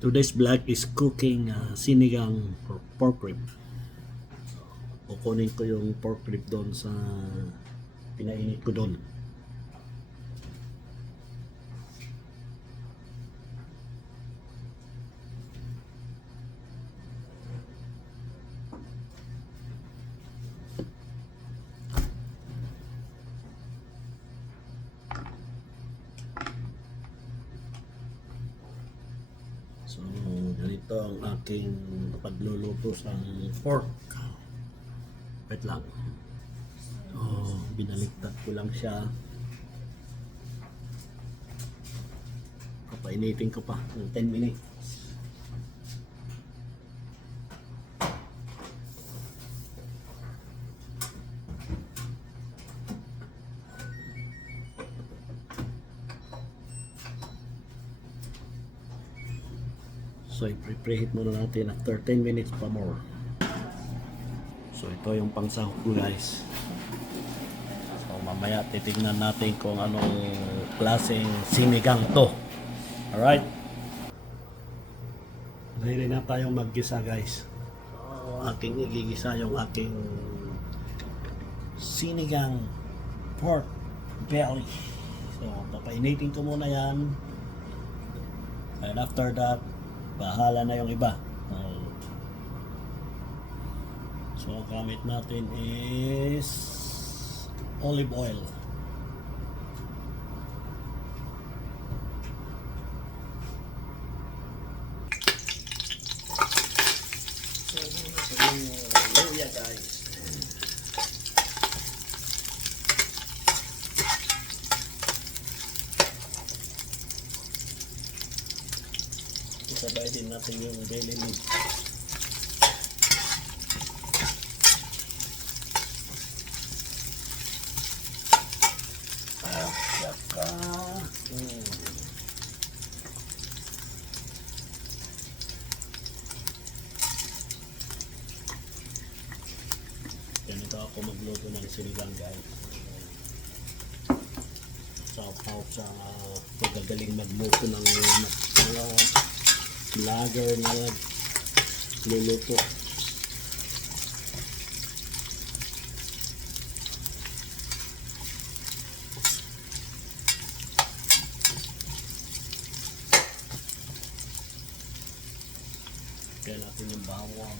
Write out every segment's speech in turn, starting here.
Today's vlog is cooking sinigang pork rib. Kukunin ko yung pork rib doon sa pinainit ko doon. So, ganito ang aking pagluluto sa pork. Wait lang. So, binaliktad ko lang siya. Papainitin ko pa ng 10 minutes. So, i-preheat muna natin after 10 minutes pa more. So, ito yung pangsahog ko, guys. So, mamaya titignan natin kung anong klaseng sinigang to. Alright? Ready na tayong maggisa, guys. So, aking igigisa yung aking sinigang pork belly. So, papainitin ko muna yan. And after that, bahala na yung iba. So, ang gamit natin is olive oil. So, luya, guys. Isabay din natin yung belly meat. Saka ganito ako magluto ng sinigang, guys. Shout out sa pagkagaling magluto ng mga vlogger na luluto. Kaya natin yung bawang.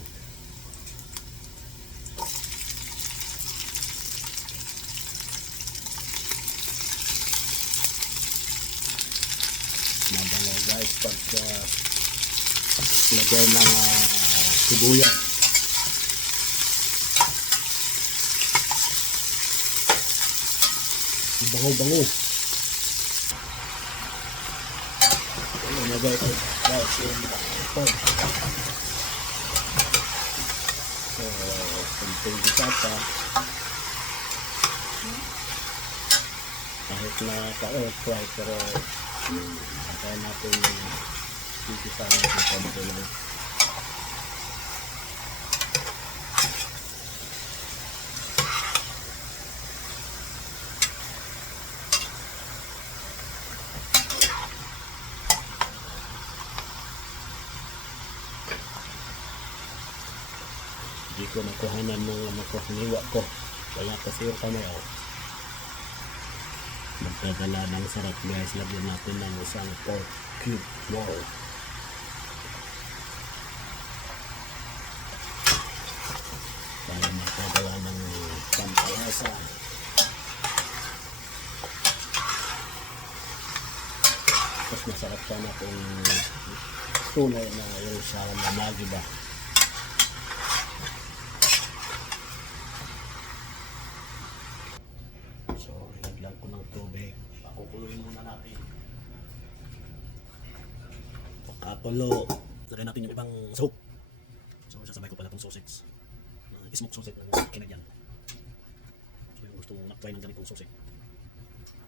Mabango, guys, pagka lagay ng sibuyas. Bango-bango. Lagay ko, guys, yung pork. So, kunting bisata. Kahit na ka-air fry, pero kaya natin sisisa natin konti lang. Hindi ko nakuhanan ng makahiniwa ko. Kaya kasi yung kamay magdadala ng sarap, guys. Lagyan natin ng isang pork cube more. Para magdadala ng pampalasa. Tapos masarap sana kung tunay na yung sa lamagi ba. Lagyan ko ng tubig. Pakukuluin muna natin. Pagkakulo, lagyan natin yung ibang sahog. So, sasabay ko pala itong sausage. Smoke sausage na kinagyan. So, yung gusto mong nak-try ng ganitong sausage.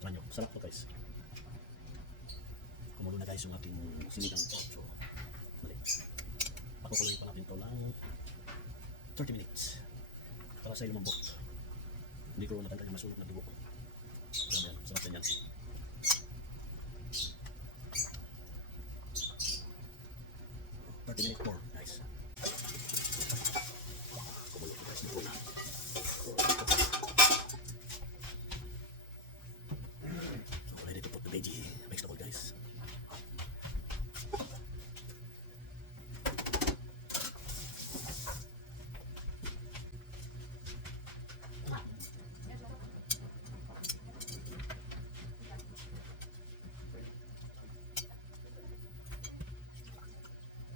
Try nyo. Sarap to, guys. Kumulo na, guys, yung ating sinigang pork. So, balik. Pakukuluin pa natin ito lang 30 minutes. Para sa lumambot. Hindi ko natanggal yung masulog na dugo. Yan, sarap din yan. 30 minutes more, guys. Kumulo ito, guys, na una. So, ready to put the veggie vegetable, guys.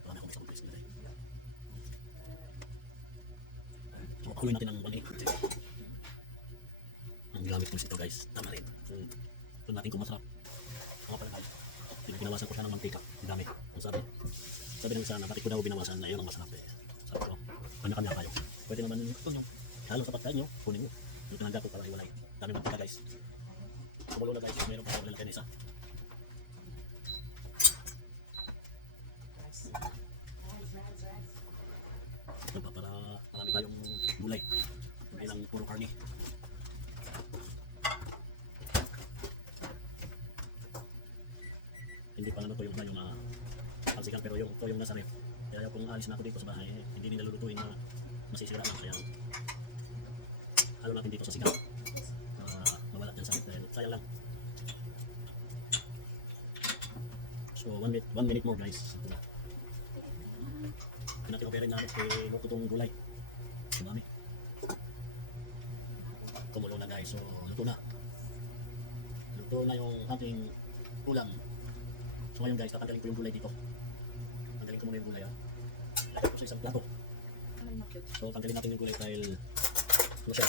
Marami akong vegetable, guys, nilagay. So, pakuloy natin ng 1 minute. Ang gamit ko ito, guys, tamarin. Ito natin kung masarap. Mga pala, guys, binawasan ko siya ng mantika. Ang dami. Ang sabi ng isa na bakit ko daw binawasan na yun ang masarap eh. Sabi ko, kanya-kanya kayo. Pwede naman ito nyo. Halo sa pagkain nyo, kunin nyo. Yung tinanda ko para iwalay. Dami mantika, guys. Kumulo na, guys. Mayroon pa tayo lalagyan isa. Ito pa para marami tayong gulay. Hindi lang puro karne. Hindi pa naman ito yung na pansikan, pero yung ito yung nasa ref. Kaya kung alis na ako dito sa bahay, hindi din nalulutuin na masisira lang. Kaya halo natin dito sa sigang. Mawala dyan sa ref dahil sayang lang. So 1 minute more, guys. Ito na. Hindi natin operin na luto itong gulay. Sumami. Kumulo na, guys. So luto na. Luto na yung ating ulam. So ngayon, guys, tatanggalin ko yung gulay dito. Tanggalin ko muna yung gulay, ha. Ilagay ko sa isang plato. So tanggalin natin yung gulay dahil ano siya,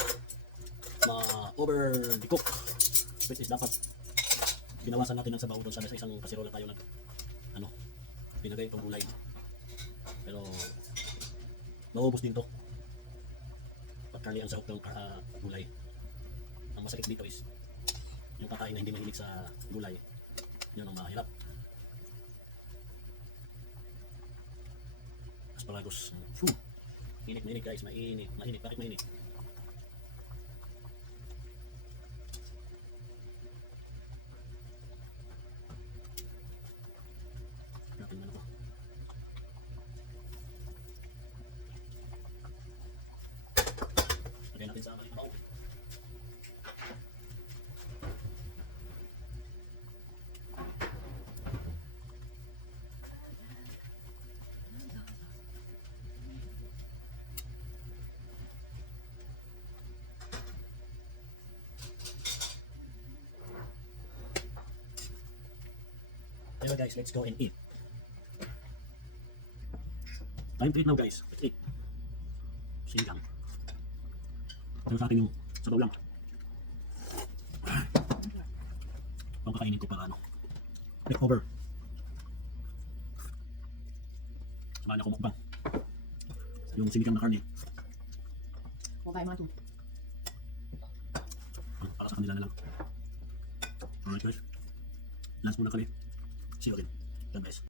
ma-over the cook. Which is dapat binawasan natin ng sabaw doon sa isang kasirola tayo pinagay itong gulay. Pero maubos din to pagkali ang sahog ng gulay. Ang masakit dito is yung kakain na hindi mahilig sa gulay, yun ang mahirap. Asparagus. Mainit, guys, mainit. Bakit mainit? Natin na ito. Lagyan natin sa ibabaw. Anyway, guys, let's go and eat. Time to eat now, guys. Let's eat. Sinigang. Ito sa atin yung sabaw lang. Pangkakainin ko para leftover. Samahan ako mukbang. Yung sinigang na karne. Huwag kayo mga ito. Para sa kanila na lang. Alright, guys. Lance muna kami. See you again. God bless.